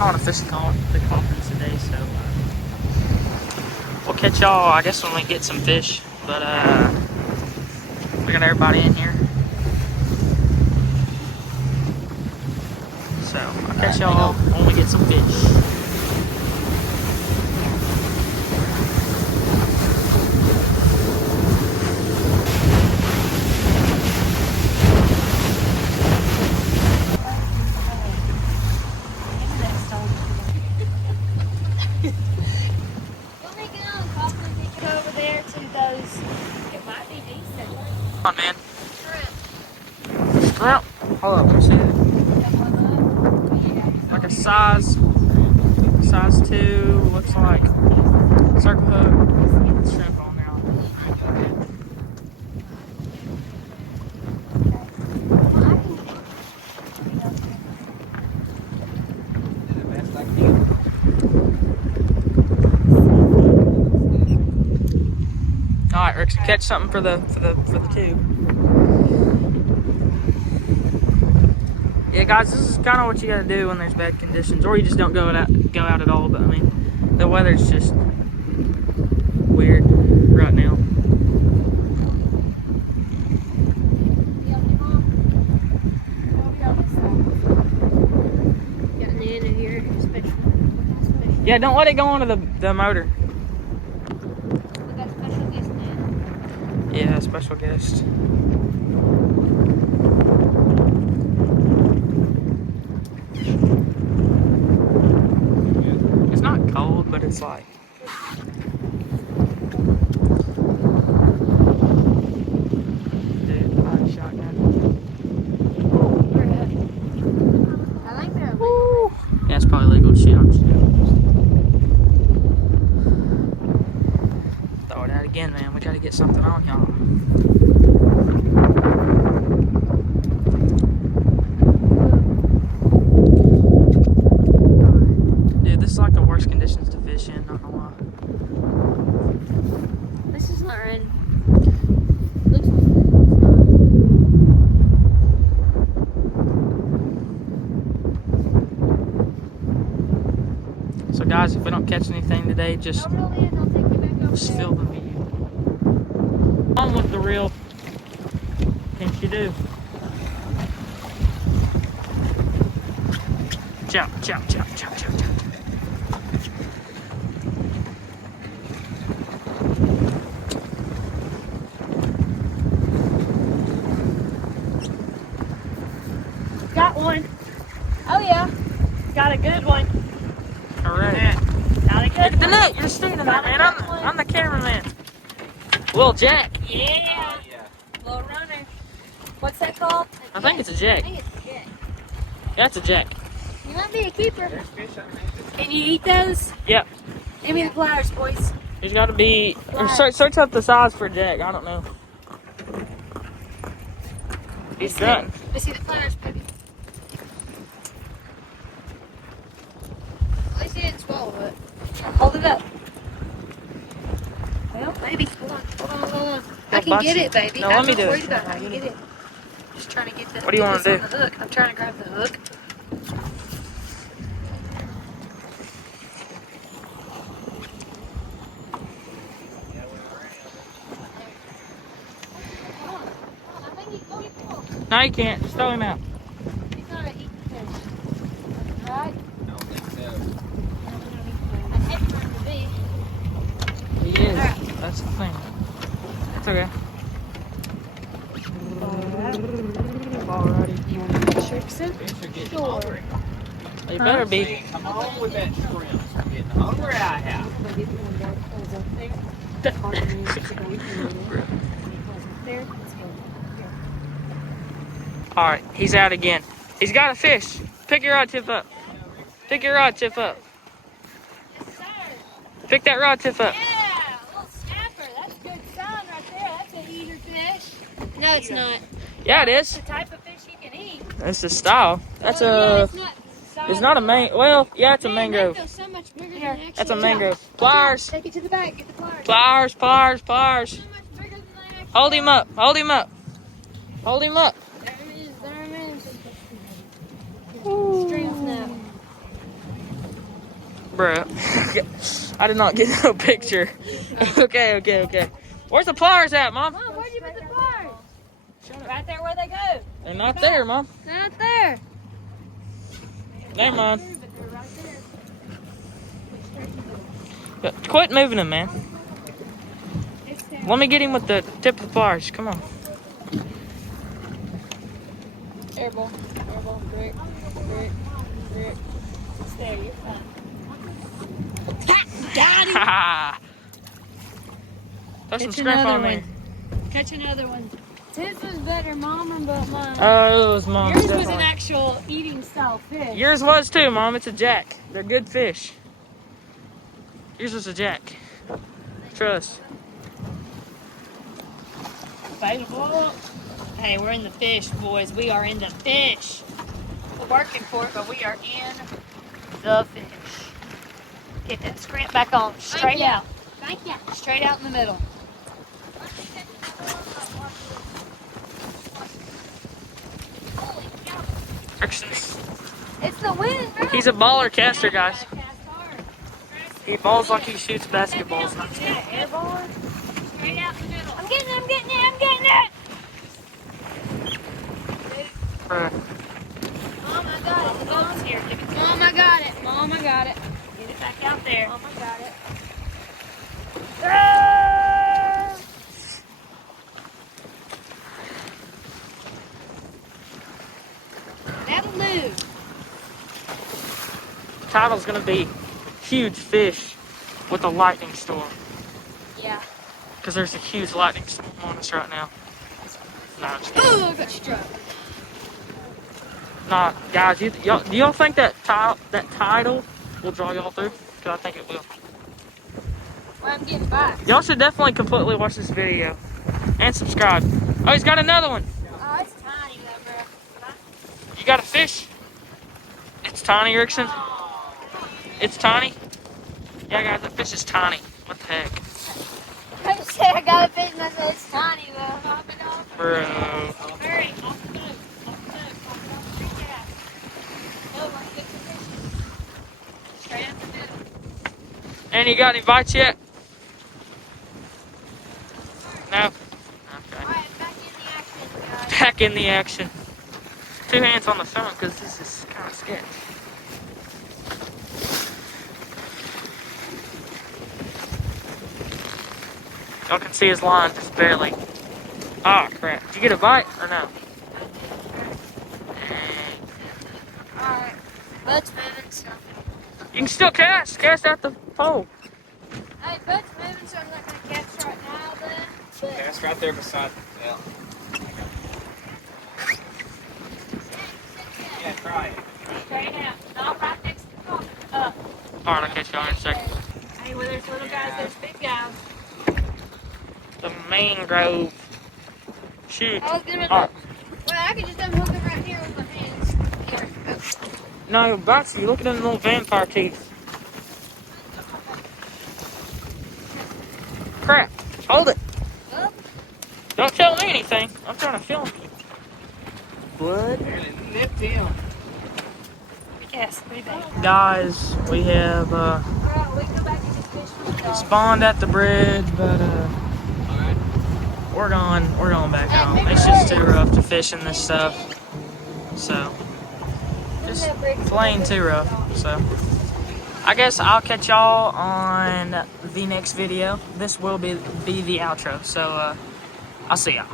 on a fishing conference today, so we'll catch y'all, I guess, when we get some fish. But we got everybody in here, so I'll catch y'all when we get some fish. Come on, man. Shrimp. Hold on, let me see it. Like a size 2, looks like circle hook. Shrimp on now. All right, Rick, catch something for the tube. Yeah, guys, this is kind of what you gotta do when there's bad conditions, or you just don't go out at all. But I mean, the weather's just weird right now. Yeah, don't let it go onto the motor. We got a special guest now. Yeah, special guest. It's not cold, but it's like. Dude, I shotgun. I like that. Woo. Yeah, it's probably legal shit. I'm just throw it out again, man. We gotta get something on y'all. Dude, this is like the worst conditions to fish in, not gonna lie. This is not raining. So guys, if we don't catch anything today, just feel the view. On with the reel. Can't you do? Chop, chop, chop, chop, chop, chop. Got one. Oh yeah. Got a good one. All right. Got a good Look at the one. net. You're standing there, man. I'm the cameraman. Little jack. Yeah. Little runner. What's that called? I think it's a jack. I think it's a jack. Yeah, it's a jack. You might be a keeper. Can you eat those? Yep. Give me the pliers, boys. There's got to be. Or search up the size for a jack. I don't know. He's done. Let me see the pliers, baby. At least he didn't swallow it. Hold it up. Well, baby, hold on. I can get it, baby. No, I'm let me not do worried it. about it. I can get it. Just trying to get the. What do you want to do? On the hook. I'm trying to grab the hook. No, you can't. Just throw him out. He's not eating fish. Right? I don't think so. I'd hate for him to be. He is. That's the thing. It's okay. Alrighty. You want to put tricks in? Fish are getting Sure. hungry. You better be. Hey, come on with that shrimp. I'm getting hungry out here. Alright, he's out again. He's got a fish. Pick your rod tip up. Pick your rod tip up. Yes, sir. Pick that rod tip up. Yeah, a little snapper. That's a good sign right there. That's an eater fish. No, it's not. Yeah, it is. It's the type of fish he can eat. That's the style. That's Well, a. yeah, It's not a man. Well, yeah, it's a Man, mangrove. that feels so much bigger than it That's a actually mangrove. is. Pliers. Take it to the back. Get the pliers. Pliers, pliers, pliers. So much bigger than they actually Hold him are. up. Hold him up. Hold him up. There it is. There it is. Ooh. Stream snap. Bruh. I did not get no picture. Okay. Where's the pliers at, Mom? Mom, where'd you put the pliers? Right there where they go. They're not there, Mom. They're not there. Never mind. Yeah, quit moving him, man. Let me get him with the tip of the pliers. Come on. Airball. Brick. Stay, you're fine. Got him. Throw some Catch scrap another on there. one. Catch another one. His was better, Mama, but mine. Oh, it was Mom's. Yours was an definitely. actual eating style fish. Yours was too, Mom. It's a jack. They're good fish. Yours was a jack. Trust. Available. Hey, we're in the fish, boys. We are in the fish. We're working for it, but we are in the fish. Get that scrimp back on. Straight out. Thank you. Straight out in the middle. Frictions. It's the wind, bro. He's a baller caster, guys. He balls like he shoots basketballs. Airball. Straight out in the middle. I'm getting it. Bruh. Mom, I got it. Mom's here. Give it to Mom, I got it. Mom, I got it. Get it back out there. Mom, I got it. That'll do. Title's gonna be huge fish with a lightning storm. Yeah. Because there's a huge lightning storm on us right now. No, I'm just kidding. Oh, I got struck. Nah, guys, do y'all think that tidal will draw y'all through? Because I think it will. Well, I'm getting back. Y'all should definitely completely watch this video. And subscribe. Oh, he's got another one. Oh, it's tiny though, bro. You got a fish? It's tiny, Erickson. It's tiny? Yeah, guys, the fish is tiny. What the heck? I just said I got a fish and I said it's tiny though. Hop it off. Bro. Hurry, off the boat. Off the boat. Pop it off straight out. Oh, let's get some fish. Straight up the middle. And you got any bites yet? No? Okay. Alright, back in the action, guys. Back in the action. 2 hands on the phone because this is kind of sketch. Y'all can see his line just barely. Oh crap. Did you get a bite or no? Alright. Bud's moving, so. You can still cast. Cast out the pole. Hey, Bud's moving, so I'm not going to catch right now, but. That's right there beside the bell. Yeah, try it. Straight out. Not right next to the car. Up. Alright, I'll catch y'all in a second. Hey, where there's little guys, there's big guys. The mangrove. Shoot. I was gonna. Oh, Well, I could just unhook them right here with my hands. Here. no, Boxy, look at them little vampire teeth. Crap. Hold it. Up. Don't tell me anything. I'm trying to film you. Blood. Nearly nipped him. Yes, pretty big. Guys, we have Alright, we can go back and get fish from the dog. spawned at the bridge, but Alright. we're going back home. It's just too rough to fish in this stuff. So just plain too rough. So I guess I'll catch y'all on the next video. This will be the outro. So I'll see y'all.